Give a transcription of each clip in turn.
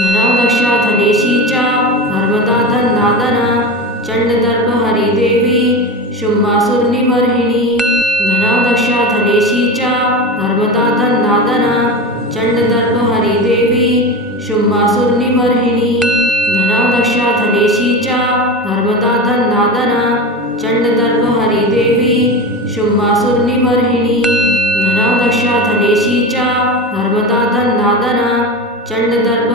धनाध्यक्षा धनेशी च नर्मदा धन्नादना चंडदर्प हरिदेवी शुंभासुरनिवर्हिणी धनाध्यक्षा धनेशी च नर्मदा धन्नादना चंडदर्प हरिदेवी शुंभासुरनिवर्हिणी धनाध्यक्षा धनेशी च नर्मदा धन्नादना चंडदर्प हरिदेवी शुंभासुरनिवर्हिणी धनाध्यक्षा धनेशी च नर्मदा धन्नादना चंडदर्प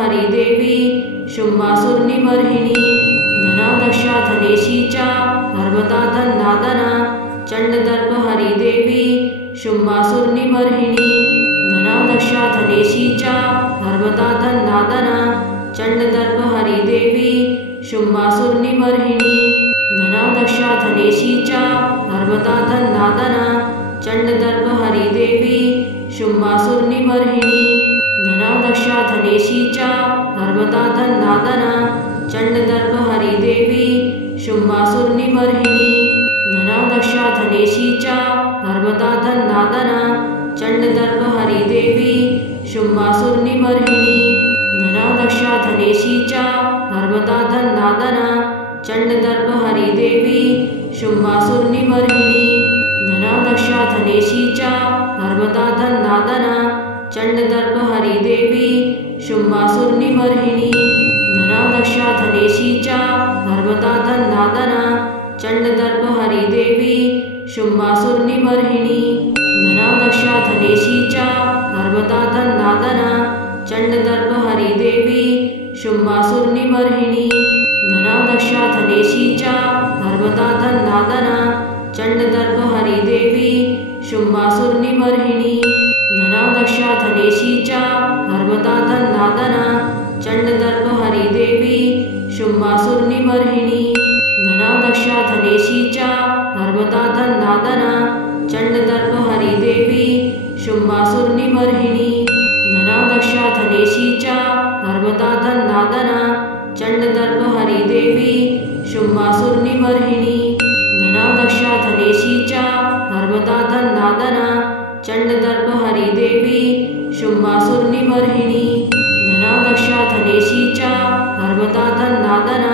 हरिदेवी शुंभासुरनिवर्हिणी धनाध्यक्षा धनेशी च नर्मदा धन्नादना चंडदर्प हरिदेवी शुंभासुरनिवर्हिणी धनाध्यक्षा धनेशी च नर्मदा धन्नादना चंडदर्प हरिदेवी शुंभासुरनिवर्हिणी धनाध्यक्षा धनेशी च नर्मदा धन्नादना चंडदर्प हरिदेवी शुंभासुरनिवर्हिणी धनाध्यक्षा धनेशी च नर्मदा धन्नादना चंडदर्प हरिदेवी शुंभासुरनिवर्हिणी धनाध्यक्षा धनेशी च नर्मदा धन्नादना चंडदर्प हरिदेवी शुंभासुरनिवर्हिणी धनाध्यक्षा धनेशी च नर्मदा धन्नादना चंडदर्प हरिदेवी शुंभासुरनिवर्हिणी धनाध्यक्षा धनेशी च नर्मदा धन्नादना चंडदर्प हरिदेवी शुंभासुरनिवर्हिणी धनाध्यक्षा धनेशी च नर्मदा धन्नादना चंडदर्प हरिदेवी शुंभासुरनिवर्हिणी धनाध्यक्षा धनेशी च नर्मदा धन्नादना चंडदर्प हरिदेवी शुंभासुरनिवर्हिणी धनाध्यक्षा धनेशी च नर्मदा धन्नादना चंडदर्प हरिदेवी शुंभासुरनिवर्हिणी धनाध्यक्षा धनेशी च नर्मदा धन्नादना चंडदर्प हरिदेवी शुंभासुरनिवर्हिणी धनाध्यक्षा धनेशी च नर्मदा धन्नादना चंडदर्प हरिदेवी शुंभासुरनिवर्हिणी धनाध्यक्षा धनेशी च नर्मदा धन्नादना चंडदर्प हरिदेवी शुंभासुरनिवर्हिणी धनाध्यक्षा धनेशी च नर्मदा धन्नादना चंडदर्प हरिदेवी शुंभासुरनिवर्हिणी धनाध्यक्षा धनेशी च नर्मदा धन्नादना चंडदर्प हरिदेवी शुंभासुरनिवर्हिणी धनाध्यक्षा धनेशी च नर्मदा धन्नादना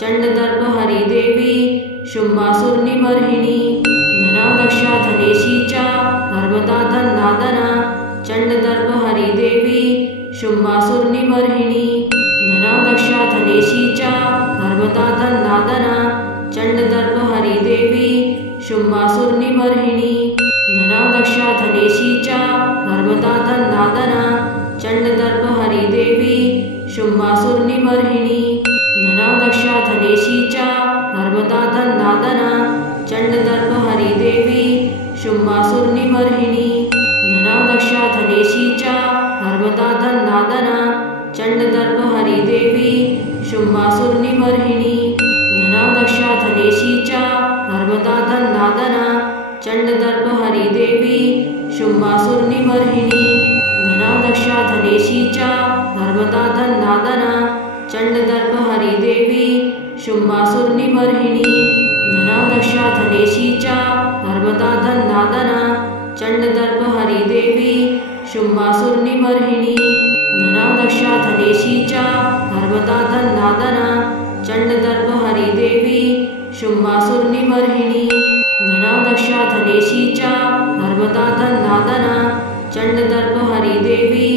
चंडदर्प हरिदेवी शुंभासुरनिवर्हिणी धनाध्यक्षा धनेशी च नर्मदा धन्नादना चंडदर्प हरिदेवी शुंभासुरनिवर्हिणी धनाध्यक्षा धनेशी च नर्मदा धन्नादना चंडदर्प हरिदेवी शुंभासुरनिवर्हिणी धनाध्यक्षा धनेशी च नर्मदा धन्नादना चंडदर्प हरिदेवी शुंभासुरनिवर्हिणी धनाध्यक्षा धनेशी च नर्मदा धन्नादना चंडदर्प हरिदेवी शुंभासुरनिवर्हिणी धनाध्यक्षा धनेशी च नर्मदा धन्नादना चंडदर्प हरिदेवी शुंभासुरनिवर्हिणी धनाध्यक्षा धनेशी च नर्मदा धन्नादना चंडदर्प हरिदेवी शुंभासुरनिवर्हिणी धनाध्यक्षा धनेशी च नर्मदा धन्नादना चंडदर्प हरिदेवी शुंभासुरनिवर्हिणी धनाध्यक्षा धनेशी च नर्मदा धन्नादना चंडदर्प हरिदेवी शुंभासुरनिवर्हिणी धनाध्यक्षा धनेशी च नर्मदा धन्नादना चंडदर्प हरिदेवी शुंभासुरनिवर्हिणी धनाध्यक्षा धनेशी च नर्मदा धन्नादना चंडदर्प हरिदेवी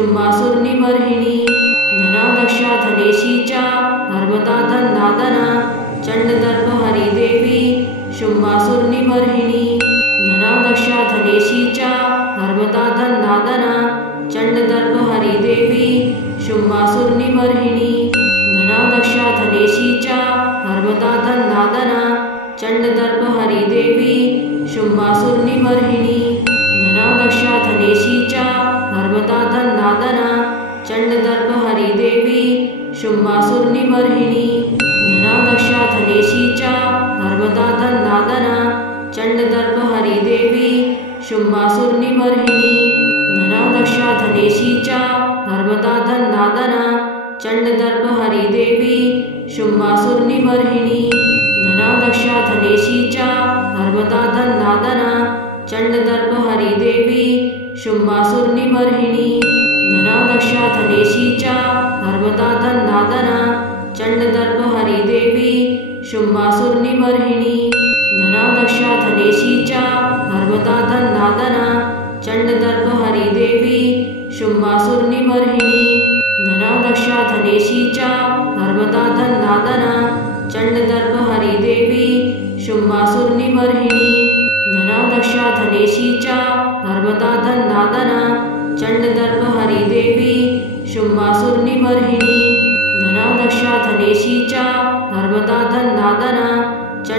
शुंभासुरनिवर्हिणी धनाध्यक्षा धनेशी च नर्मदा धन्नादना चंडदर्प हरिदेवी शुंभासुरनिवर्हिणी धनाध्यक्षा धनेशी च नर्मदा धन्नादना चंडदर्प हरिदेवी शुंभासुरनिवर्हिणी धनाध्यक्षा धनेशी च नर्मदा धन्नादना चंडदर्प हरिदेवी शुंभासुरनिवर्हिणी धनाध्यक्षा धनेशी च नर्मदा धन्नादना चंडदर्प हरिदेवी शुंभासुरनिवर्हिणी धनाध्यक्षा धनेशी च नर्मदा धन्नादना चंडदर्प हरिदेवी शुंभासुरनिवर्हिणी धनाध्यक्षा धनेशी च नर्मदा धन्नादना चंडदर्प हरिदेवी शुंभासुरनिवर्हिणी धनाध्यक्षा धनेशी च चंडदर्पहरी देवी शुंभासुरनिबर्हिणी धनादक्षा धनेशी च धर्मदा धन्नादना चंडदर्पहरी देवी शुंभासुरनिबर्हिणी धनादक्षा धनेशी च धर्मदा धन्नादना चंडदर्पहरी देवी शुंभासुरनिबर्हिणी धनादक्षा धनेशी च धर्मदा धन्नादना चंडदर्पहरी देवी शुंभासुरनिबर्हिणी धनादक्षा धनेशी च धर्मदा धन्नादना चंडदर्पहरी देवी शुंभासुरनिबर्हिणी धनादक्षा धनेशी च धर्मदा धन्नादना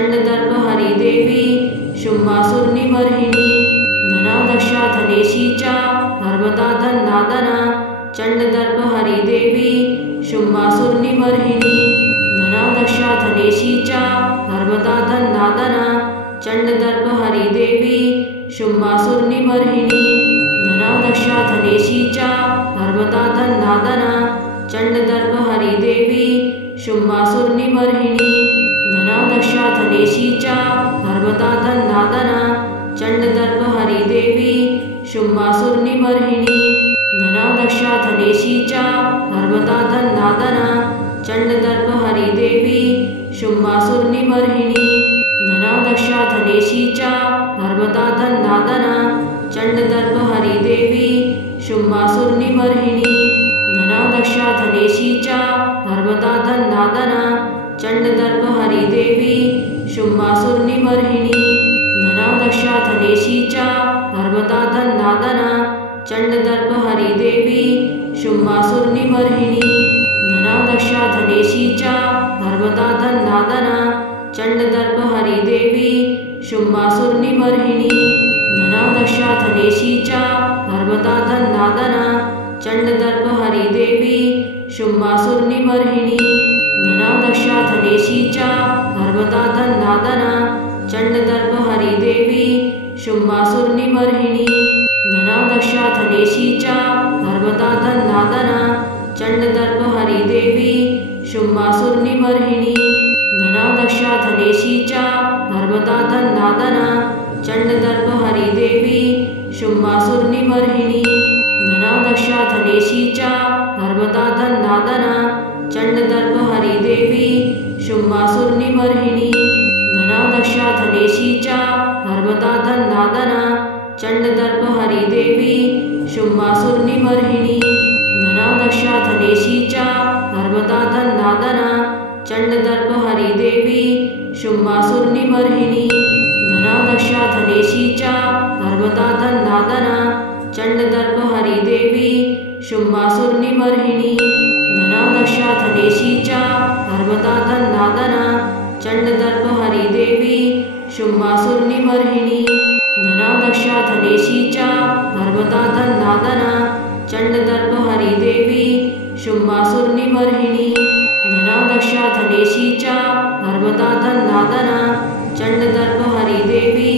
चंडदर्पहरी देवी शुंभासुरनिबर्हिणी धनादक्षा धनेशी च धर्मदा धन्नादना चंडदर्पहरी देवी शुंभासुरनिबर्हिणी धनादक्षा धनेशी च धर्मदा धन्नादना चंडदर्पहरी देवी शुंभासुरनिबर्हिणी धनादक्षा धनेशी च धर्मदा धन्नादना चंडदर्पहरी देवी शुंभासुरनिबर्हिणी धनादक्षा धनेशी च धर्मदा धन्नादना चंडदर्पहरी देवी शुंभासुरनिबर्हिणी धनादक्षा धनेशी च धर्मदा धन्नादना चंडदर्पहरी देवी शुंभासुरनिबर्हिणी धनादक्षा धनेशी च धर्मदा धन्नादना चंडदर्पहरी देवी शुंभासुरनिबर्हिणी धनादक्षा धनेशी च धर्मदा धन्नादना चंडदर्पहरी देवी शुंभासुरनिबर्हिणी धनादक्षा धनेशी च धर्मदा धन्नादना चंडदर्पहरी देवी शुंभासुरनिबर्हिणी धनादक्षा धनेशी च धर्मदा धन्नादना चंडदर्पहरी देवी शुंभासुरनिबर्हिणी धनादक्षा धनेशी च धर्मदा धन्नादना चंडदर्पहरी देवी शुंभासुरनिबर्हिणी धनादक्षा धनेशी च धर्मदा धन्नादना चंडदर्पहरी देवी शुंभासुरनिबर्हिणी धनादक्षा धनेशी च धर्मदा धन्नादना चंडदर्पहरी देवी शुंभासुरनिबर्हिणी धनादक्षा धनेशी च धर्मदा धन्नादना चंडदर्पहरी देवी शुंभासुरनिबर्हिणी धनादक्षा धनेशी च धर्मदा धन्नादना चंडदर्पहरी देवी शुंभासुरनिबर्हिणी धनादक्षा धनेशी च धर्मदा धन्नादना चंडदर्पहरी देवी शुंभासुरनिबर्हिणी धनादक्षा धनेशी च धर्मदा धन्नादना चंडदर्पहरी देवी शुंभासुरनिबर्हिणी धनादक्षा धनेशी च धर्मदा धन्नादना चंडदर्पहरी देवी शुंभासुरनिबर्हिणी धनादक्षा धनेशी च धर्मदा धन्नादना चंडदर्पहरी देवी शुंभासुरनिबर्हिणी धनादक्षा धनेशी च धर्मदा धन्नादना चंडदर्पहरी देवी शुंभासुरनिबर्हिणी धनादक्षा धनेशी च धर्मदा धन्नादना चंडदर्पहरी देवी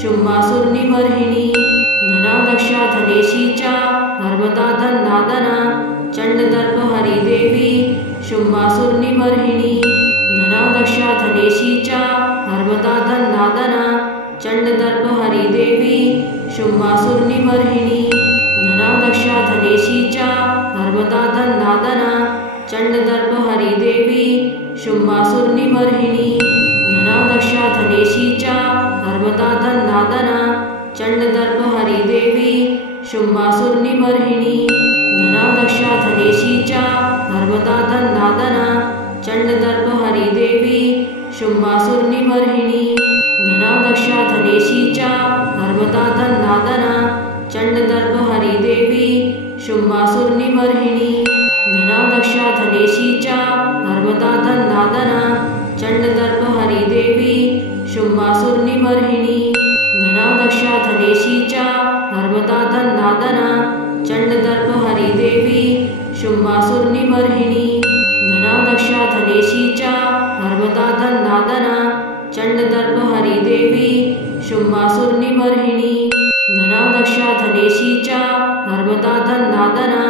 शुंभासुरनिबर्हिणी धनादक्षा धनेशी च धर्मदा धन्नादना चंडदर्पहरी देवी शुंभासुरनिबर्हिणी धनादक्षा धनेशी च धर्मदा धन्नादना चंडदर्पहरी देवी शुंभासुरनिबर्हिणी धनादक्षा धनेशी च धर्मदा धन्नादना चंडदर्पहरी देवी शुंभासुरनिबर्हिणी धनादक्षा धनेशी च धर्मदा धन्नादना चंडदर्पहरी देवी शुंभासुरनिबर्हिणी धनादक्षा धनेशी च धर्मदा धन्नादना चंडदर्पहरी देवी शुंभासुरनिबर्हिणी धनादक्षा धनेशी च धर्मदा धन्नादना चंडदर्पहरी देवी शुंभासुरनिबर्हिणी धनादक्षा धनेशी च धर्मदा धन्नादना चंडदर्पहरी देवी शुंभासुरनिबर्हिणी धनादक्षा धनेशी च धर्मदा धन्नादना चंडदर्पहरी देवी शुंभासुरनिबर्हिणी धनादक्षा धनेशी च धर्मदा धन्नादना चंडदर्पहरी देवी शुंभासुरनिबर्हिणी धनादक्षा धनेशी च धर्मदा धन्नादना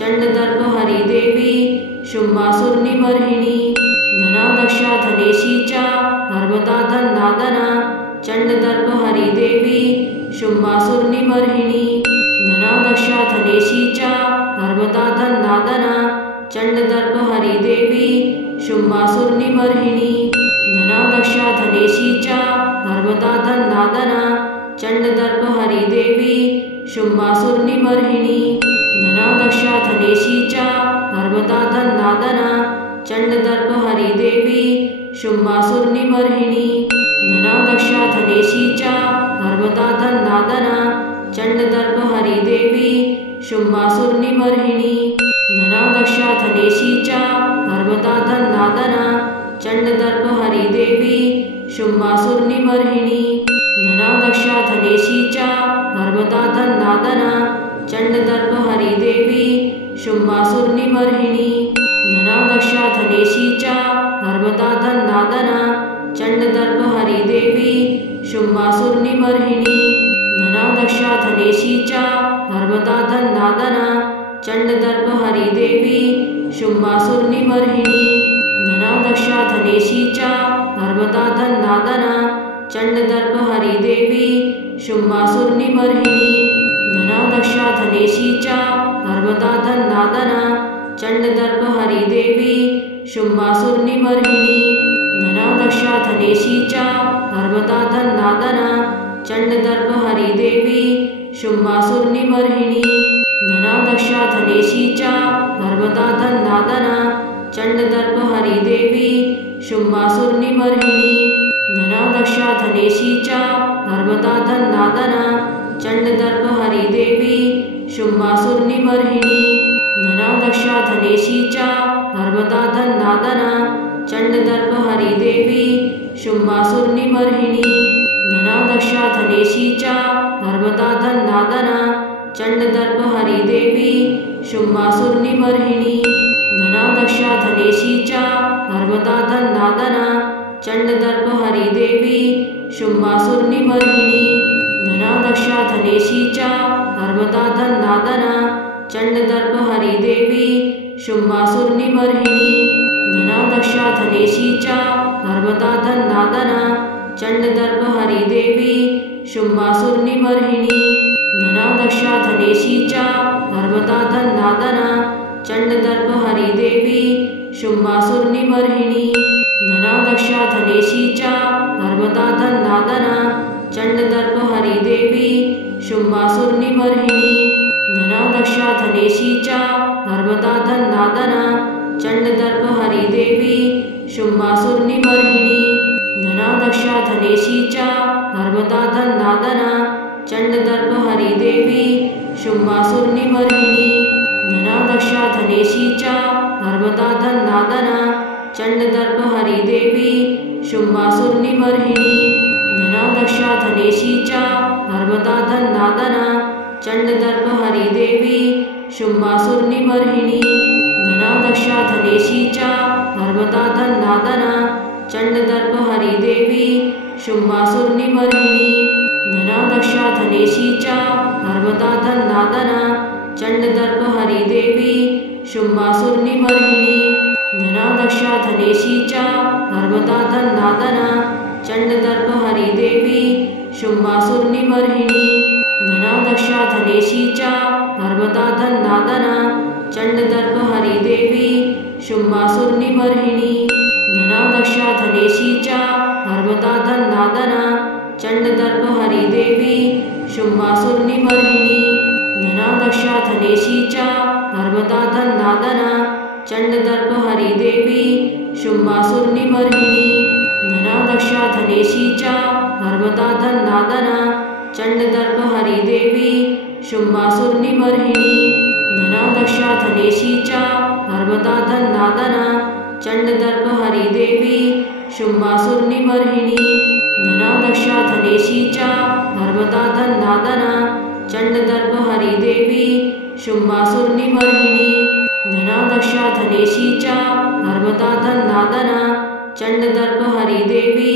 चंडदर्पहरी देवी शुंभासुरनिबर्हिणी धनादक्षा धनेशी च धर्मदा धन्नादना चंडदर्पहरी देवी शुंभासुरनिबर्हिणी हरिदेवी शुंभासुरनिवर्हिणी धनाध्यक्षा धनेशी च नर्मदा धन्नादना चंडदर्प हरिदेवी शुंभासुरनिवर्हिणी धनाध्यक्षा धनेशी च नर्मदा धन्नादना चंडदर्प हरिदेवी शुंभासुरनिवर्हिणी धनाध्यक्षा धनेशी च नर्मदा धन्नादना चंडदर्प हरिदेवी शुंभासुरनिवर्हिणी धनाध्यक्षा धनेशी च नर्मदा धन्नादना चंडदर्प हरिदेवी शुंभासुरनिवर्हिणी धनाध्यक्षा धनेशी च नर्मदा धन्नादना चंडदर्प हरिदेवी शुंभासुरनिवर्हिणी धनाध्यक्षा धनेशी च नर्मदा धन्नादना चंडदर्प हरिदेवी शुंभासुरनिवर्हिणी धनाध्यक्षा धनेशी च नर्मदा धन्नादना चंडदर्प हरिदेवी शुंभासुरनिवर्हिणी धनाध्यक्षा धनेशी च नर्मदा धन्नादना चंडदर्प हरिदेवी शुंभासुरनिवर्हिणी धनाध्यक्षा धनेशी च नर्मदा धन्नादना चंडदर्प हरिदेवी शुंभासुरनिवर्हिणी धनाध्यक्षा धनेशी च नर्मदा धन्नादना चंडदर्प हरिदेवी शुंभासुरनिवर्हिणी धनाध्यक्षा धनेशी च नर्मदा धन्नादना चंडदर्प हरिदेवी शुंभासुरनिवर्हिणी धनाध्यक्षा धनेशी च नर्मदा धन्नादना चंडदर्प हरिदेवी शुंभासुरनिवर्हिणी धनाध्यक्षा धनेशी च नर्मदा धन्नादना चंडदर्प हरिदेवी शुंभासुरनिवर्हिणी धनाध्यक्षा धनेशी च नर्मदा धन्नादना चंडदर्प हरिदेवी शुंभासुरनिवर्हिणी धनाध्यक्षा धनेशी च नर्मदा धन्नादना चंडदर्प हरिदेवी शुंभासुरनिवर्हिणी धनाध्यक्षा धनेशी च नर्मदा धन्नादना चंडदर्प हरिदेवी शुंभासुरनिवर्हिणी धनाध्यक्षा धनेशी च नर्मदा धन्नादना चंडदर्प हरिदेवी शुंभासुरनिवर्हिणी धनाध्यक्षा धनेशी च नर्मदा धन्नादना चंडदर्प हरिदेवी शुंभासुरनिवर्हिणी धनाध्यक्षा धनेशी च नर्मदा धन्नादना चंडदर्प हरिदेवी शुंभासुरनिवर्हिणी धनाध्यक्षा धनेशी च नर्मदा धन्नादना चंडदर्प हरिदेवी शुंभासुरनिवर्हिणी धनाध्यक्षा धनेशी च नर्मदा धन्नादना चंडदर्प हरिदेवी शुंभासुरनिवर्हिणी धनाध्यक्षा धनेशी च नर्मदा धन्नादना चंडदर्प हरिदेवी शुंभासुरनिवर्हिणी धनाध्यक्षा धनेशी च नर्मदा धन्नादना चंडदर्प हरिदेवी शुंभासुरनिवर्हिणी धनाध्यक्षा धनेशी च नर्मदा धन्नादना चंडदर्प हरिदेवी शुंभासुरनिवर्हिणी धनाध्यक्षा धनेशी च नर्मदा धन्नादना चंडदर्प हरिदेवी शुंभासुरनिवर्हिणी धनाध्यक्षा धनेशी च नर्मदा धन्नादना चंडदर्प हरिदेवी शुंभासुरनिवर्हिणी धनाध्यक्षा धनेशी च नर्मदा धन्नादना चंडदर्प हरिदेवी शुंभासुरनिवर्हिणी धनाध्यक्षा धनेशी च नर्मदा धन्नादना चंडदर्प हरिदेवी शुंभासुरनिवर्हिणी धनाध्यक्षा धनेशी च नर्मदा धन्नादना चंडदर्प हरिदेवी शुंभासुरनिवर्हिणी धनाध्यक्षा धनेशी च नर्मदा धन्नादना चंडदर्प हरिदेवी शुंभासुरनिवर्हिणी धनाध्यक्षा धनेशी च नर्मदा धन्नादना चंडदर्प हरिदेवी शुंभासुरनिवर्हिणी धनाध्यक्षा धनेशी च नर्मदा धन्नादना चंडदर्प हरिदेवी शुंभासुरनिवर्हिणी धनाध्यक्षा धनेशी च नर्मदा धन्नादना चंडदर्प हरिदेवी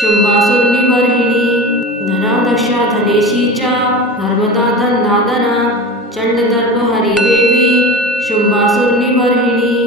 शुंभासुरनिवर्हिणी धनाध्यक्षा धनेशी च नर्मदा धन्नादना चंडदर्प हरिदेवी शुंभासुरनिवर्हिणी।